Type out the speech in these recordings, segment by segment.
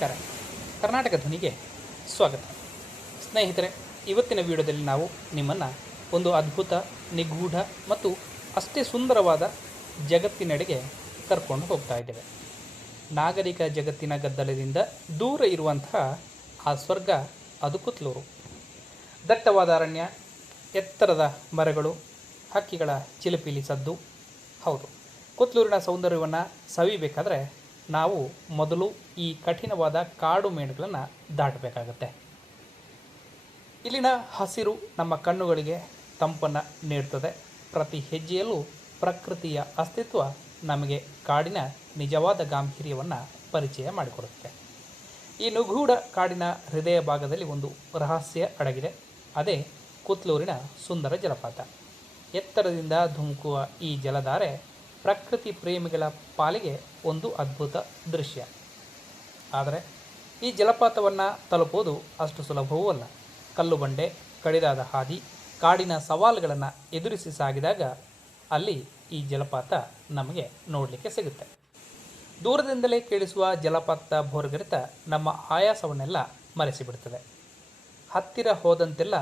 ನಮಸ್ಕಾರ. ಕರ್ನಾಟಕ ಧ್ವನಿಗೆ ಸ್ವಾಗತ. ಸ್ನೇಹಿತರೆ, ಇವತ್ತಿನ ವಿಡಿಯೋದಲ್ಲಿ ನಾವು ನಿಮ್ಮನ್ನು ಒಂದು ಅದ್ಭುತ, ನಿಗೂಢ ಮತ್ತು ಅಷ್ಟೇ ಸುಂದರವಾದ ಜಗತ್ತಿನೆಡೆಗೆ ಕರ್ಕೊಂಡು ಹೋಗ್ತಾ ಇದ್ದೇವೆ. ನಾಗರಿಕ ಜಗತ್ತಿನ ಗದ್ದಲದಿಂದ ದೂರ ಇರುವಂತಹ ಆ ಸ್ವರ್ಗ ಅದು ಕುತ್ಲೂರು. ದಟ್ಟವಾದ ಅರಣ್ಯ, ಎತ್ತರದ ಮರಗಳು, ಹಕ್ಕಿಗಳ ಚಿಲಿಪಿಲಿ ಸದ್ದು. ಹೌದು, ಕುತ್ಲೂರಿನ ಸೌಂದರ್ಯವನ್ನು ಸವಿಬೇಕಾದ್ರೆ ನಾವು ಮೊದಲು ಈ ಕಠಿಣವಾದ ಕಾಡು ಮೇಡುಗಳನ್ನು ದಾಟಬೇಕಾಗತ್ತೆ. ಇಲ್ಲಿನ ಹಸಿರು ನಮ್ಮ ಕಣ್ಣುಗಳಿಗೆ ತಂಪನ್ನು ನೀಡುತ್ತದೆ. ಪ್ರತಿ ಹೆಜ್ಜೆಯಲ್ಲೂ ಪ್ರಕೃತಿಯ ಅಸ್ತಿತ್ವ ನಮಗೆ ಕಾಡಿನ ನಿಜವಾದ ಗಾಂಭೀರ್ಯವನ್ನು ಪರಿಚಯ ಮಾಡಿಕೊಡುತ್ತೆ. ಈ ನಿಗೂಢ ಕಾಡಿನ ಹೃದಯ ಭಾಗದಲ್ಲಿ ಒಂದು ರಹಸ್ಯ ಅಡಗಿದೆ. ಅದೇ ಕುತ್ಲೂರಿನ ಸುಂದರ ಜಲಪಾತ. ಎತ್ತರದಿಂದ ಧುಮುಕುವ ಈ ಜಲಧಾರೆ ಪ್ರಕೃತಿ ಪ್ರೇಮಿಗಳ ಪಾಲಿಗೆ ಒಂದು ಅದ್ಭುತ ದೃಶ್ಯ. ಆದರೆ ಈ ಜಲಪಾತವನ್ನು ತಲುಪುವುದು ಅಷ್ಟು ಸುಲಭವೂ ಅಲ್ಲ. ಕಲ್ಲು ಬಂಡೆ, ಕಡಿದಾದ ಹಾದಿ, ಕಾಡಿನ ಸವಾಲುಗಳನ್ನು ಎದುರಿಸಿ ಸಾಗಿದಾಗ ಅಲ್ಲಿ ಈ ಜಲಪಾತ ನಮಗೆ ನೋಡಲಿಕ್ಕೆ ಸಿಗುತ್ತೆ. ದೂರದಿಂದಲೇ ಕೇಳಿಸುವ ಜಲಪಾತದ ಭೋರ್ಗರೆತ ನಮ್ಮ ಆಯಾಸವನ್ನೆಲ್ಲ ಮರೆಸಿಬಿಡ್ತದೆ. ಹತ್ತಿರ ಹೋದಂತೆಲ್ಲ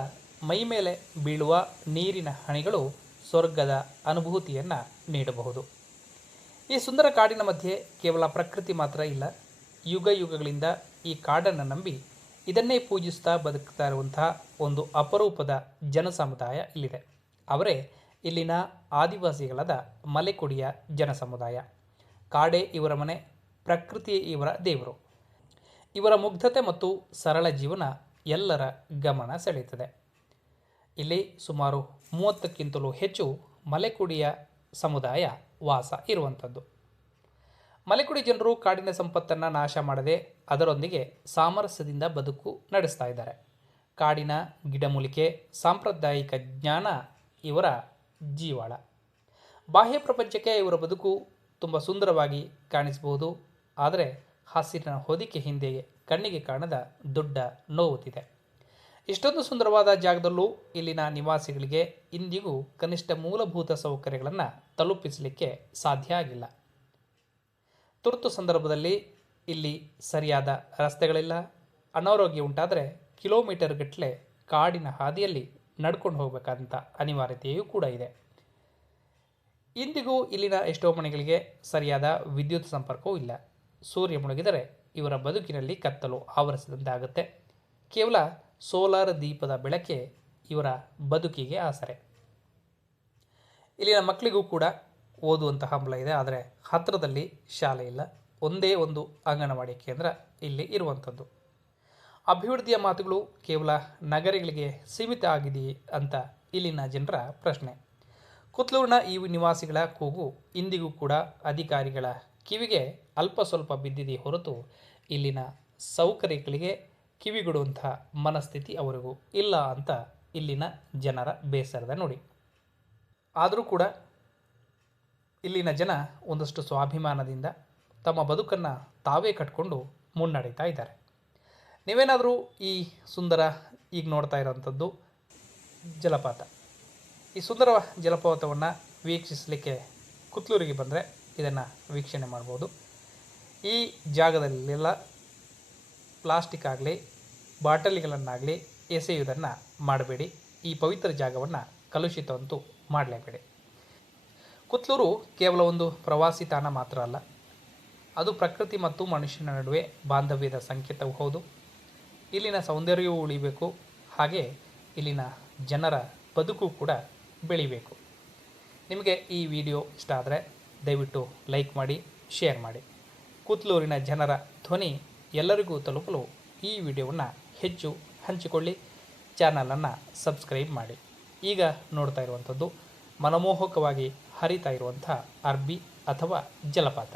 ಮೈಮೇಲೆ ಬೀಳುವ ನೀರಿನ ಹನಿಗಳು ಸ್ವರ್ಗದ ಅನುಭೂತಿಯನ್ನು ನೀಡಬಹುದು. ಈ ಸುಂದರ ಕಾಡಿನ ಮಧ್ಯೆ ಕೇವಲ ಪ್ರಕೃತಿ ಮಾತ್ರ ಇಲ್ಲ. ಯುಗ ಯುಗಗಳಿಂದ ಈ ಕಾಡನ್ನು ನಂಬಿ ಇದನ್ನೇ ಪೂಜಿಸ್ತಾ ಬದುಕ್ತಾ ಇರುವಂತಹ ಒಂದು ಅಪರೂಪದ ಜನಸಮುದಾಯ ಇಲ್ಲಿದೆ. ಅವರೇ ಇಲ್ಲಿನ ಆದಿವಾಸಿಗಳಾದ ಮಲೆಕುಡಿಯ ಜನಸಮುದಾಯ. ಕಾಡೇ ಇವರ ಮನೆ, ಪ್ರಕೃತಿಯೇ ಇವರ ದೇವರು. ಇವರ ಮುಗ್ಧತೆ ಮತ್ತು ಸರಳ ಜೀವನ ಎಲ್ಲರ ಗಮನ ಸೆಳೆಯುತ್ತದೆ. ಇಲ್ಲಿ ಸುಮಾರು 30ಕ್ಕಿಂತಲೂ ಹೆಚ್ಚು ಮಲೆಕುಡಿಯ ಸಮುದಾಯ ವಾಸ ಇರುವಂಥದ್ದು. ಮಲೆಕುಡಿ ಜನರು ಕಾಡಿನ ಸಂಪತ್ತನ್ನು ನಾಶ ಮಾಡದೆ ಅದರೊಂದಿಗೆ ಸಾಮರಸ್ಯದಿಂದ ಬದುಕು ನಡೆಸ್ತಾ ಇದ್ದಾರೆ. ಕಾಡಿನ ಗಿಡಮೂಲಿಕೆ, ಸಾಂಪ್ರದಾಯಿಕ ಜ್ಞಾನ ಇವರ ಜೀವಾಳ. ಬಾಹ್ಯ ಪ್ರಪಂಚಕ್ಕೆ ಇವರ ಬದುಕು ತುಂಬ ಸುಂದರವಾಗಿ ಕಾಣಿಸಬಹುದು. ಆದರೆ ಹಸಿರಿನ ಹೊದಿಕೆ ಹಿಂದೆ ಕಣ್ಣಿಗೆ ಕಾಣದ ದೊಡ್ಡ ನೋವುತ್ತಿದೆ. ಇಷ್ಟೊಂದು ಸುಂದರವಾದ ಜಾಗದಲ್ಲೂ ಇಲ್ಲಿನ ನಿವಾಸಿಗಳಿಗೆ ಇಂದಿಗೂ ಕನಿಷ್ಠ ಮೂಲಭೂತ ಸೌಕರ್ಯಗಳನ್ನು ತಲುಪಿಸಲಿಕ್ಕೆ ಸಾಧ್ಯ ಆಗಿಲ್ಲ. ತುರ್ತು ಸಂದರ್ಭದಲ್ಲಿ ಇಲ್ಲಿ ಸರಿಯಾದ ರಸ್ತೆಗಳಿಲ್ಲ. ಅನಾರೋಗ್ಯ ಉಂಟಾದರೆ ಕಿಲೋಮೀಟರ್ ಗಟ್ಟಲೆ ಕಾಡಿನ ಹಾದಿಯಲ್ಲಿ ನಡ್ಕೊಂಡು ಹೋಗಬೇಕಾದಂಥ ಅನಿವಾರ್ಯತೆಯೂ ಕೂಡ ಇದೆ. ಇಂದಿಗೂ ಇಲ್ಲಿನ ಎಷ್ಟೋ ಮನೆಗಳಿಗೆ ಸರಿಯಾದ ವಿದ್ಯುತ್ ಸಂಪರ್ಕವೂ ಇಲ್ಲ. ಸೂರ್ಯ ಮುಳುಗಿದರೆ ಇವರ ಬದುಕಿನಲ್ಲಿ ಕತ್ತಲು ಆವರಿಸಿದಂತೆ ಆಗುತ್ತೆ. ಕೇವಲ ಸೋಲಾರ್ ದೀಪದ ಬೆಳಕೆ ಇವರ ಬದುಕಿಗೆ ಆಸರೆ. ಇಲ್ಲಿನ ಮಕ್ಕಳಿಗೂ ಕೂಡ ಓದುವಂತಹ ಹಂಬಲ ಇದೆ. ಆದರೆ ಹತ್ತಿರದಲ್ಲಿ ಶಾಲೆ ಇಲ್ಲ. ಒಂದೇ ಒಂದು ಅಂಗನವಾಡಿ ಕೇಂದ್ರ ಇಲ್ಲಿ ಇರುವಂಥದ್ದು. ಅಭಿವೃದ್ಧಿಯ ಮಾತುಗಳು ಕೇವಲ ನಗರಗಳಿಗೆ ಸೀಮಿತ ಆಗಿದೆಯೇ ಅಂತ ಇಲ್ಲಿನ ಜನರ ಪ್ರಶ್ನೆ. ಕುತ್ಲೂರಿನ ಈ ನಿವಾಸಿಗಳ ಕೂಗು ಇಂದಿಗೂ ಕೂಡ ಅಧಿಕಾರಿಗಳ ಕಿವಿಗೆ ಅಲ್ಪ ಸ್ವಲ್ಪ ಬಿದ್ದಿದೆ ಹೊರತು ಇಲ್ಲಿನ ಸೌಕರ್ಯಗಳಿಗೆ ಕಿವಿಗೊಡುವಂತಹ ಮನಸ್ಥಿತಿ ಅವರಿಗೂ ಇಲ್ಲ ಅಂತ ಇಲ್ಲಿನ ಜನರ ಬೇಸರದ ನುಡಿ. ಆದರೂ ಕೂಡ ಇಲ್ಲಿನ ಜನ ಒಂದಷ್ಟು ಸ್ವಾಭಿಮಾನದಿಂದ ತಮ್ಮ ಬದುಕನ್ನು ತಾವೇ ಕಟ್ಕೊಂಡು ಮುನ್ನಡೀತಾ ಇದ್ದಾರೆ. ನೀವೇನಾದರೂ ಈ ಸುಂದರ ಈಗ ನೋಡ್ತಾ ಇರೋವಂಥದ್ದು ಜಲಪಾತ, ಈ ಸುಂದರ ಜಲಪಾತವನ್ನು ವೀಕ್ಷಿಸಲಿಕ್ಕೆ ಕುತ್ಲೂರಿಗೆ ಬಂದರೆ ಇದನ್ನು ವೀಕ್ಷಣೆ ಮಾಡ್ಬೋದು. ಈ ಜಾಗದಲ್ಲೆಲ್ಲ ಪ್ಲಾಸ್ಟಿಕ್ ಆಗಲಿ ಬಾಟಲಿಗಳನ್ನಾಗಲಿ ಎಸೆಯುವುದನ್ನು ಮಾಡಬೇಡಿ. ಈ ಪವಿತ್ರ ಜಾಗವನ್ನು ಕಲುಷಿತವಂತೂ ಮಾಡಲೇಬೇಡಿ. ಕುತ್ಲೂರು ಕೇವಲ ಒಂದು ಪ್ರವಾಸಿ ತಾಣ ಮಾತ್ರ ಅಲ್ಲ, ಅದು ಪ್ರಕೃತಿ ಮತ್ತು ಮನುಷ್ಯನ ನಡುವೆ ಬಾಂಧವ್ಯದ ಸಂಕೇತವೂ ಹೌದು. ಇಲ್ಲಿನ ಸೌಂದರ್ಯವೂ ಉಳಿಬೇಕು, ಹಾಗೆ ಇಲ್ಲಿನ ಜನರ ಬದುಕು ಕೂಡ ಬೆಳಿಬೇಕು. ನಿಮಗೆ ಈ ವಿಡಿಯೋ ಇಷ್ಟ ಆದರೆ ದಯವಿಟ್ಟು ಲೈಕ್ ಮಾಡಿ, ಶೇರ್ ಮಾಡಿ. ಕುತ್ಲೂರಿನ ಜನರ ಧ್ವನಿ ಎಲ್ಲರಿಗೂ ತಲುಪಲು ಈ ವಿಡಿಯೋವನ್ನು ಹೆಚ್ಚು ಹಂಚಿಕೊಳ್ಳಿ. ಚಾನಲನ್ನು ಸಬ್ಸ್ಕ್ರೈಬ್ ಮಾಡಿ. ಈಗ ನೋಡ್ತಾ ಇರುವಂಥದ್ದು ಮನಮೋಹಕವಾಗಿ ಹರಿತಾ ಇರುವಂಥ ಅರ್ಬಿ ಅಥವಾ ಜಲಪಾತ.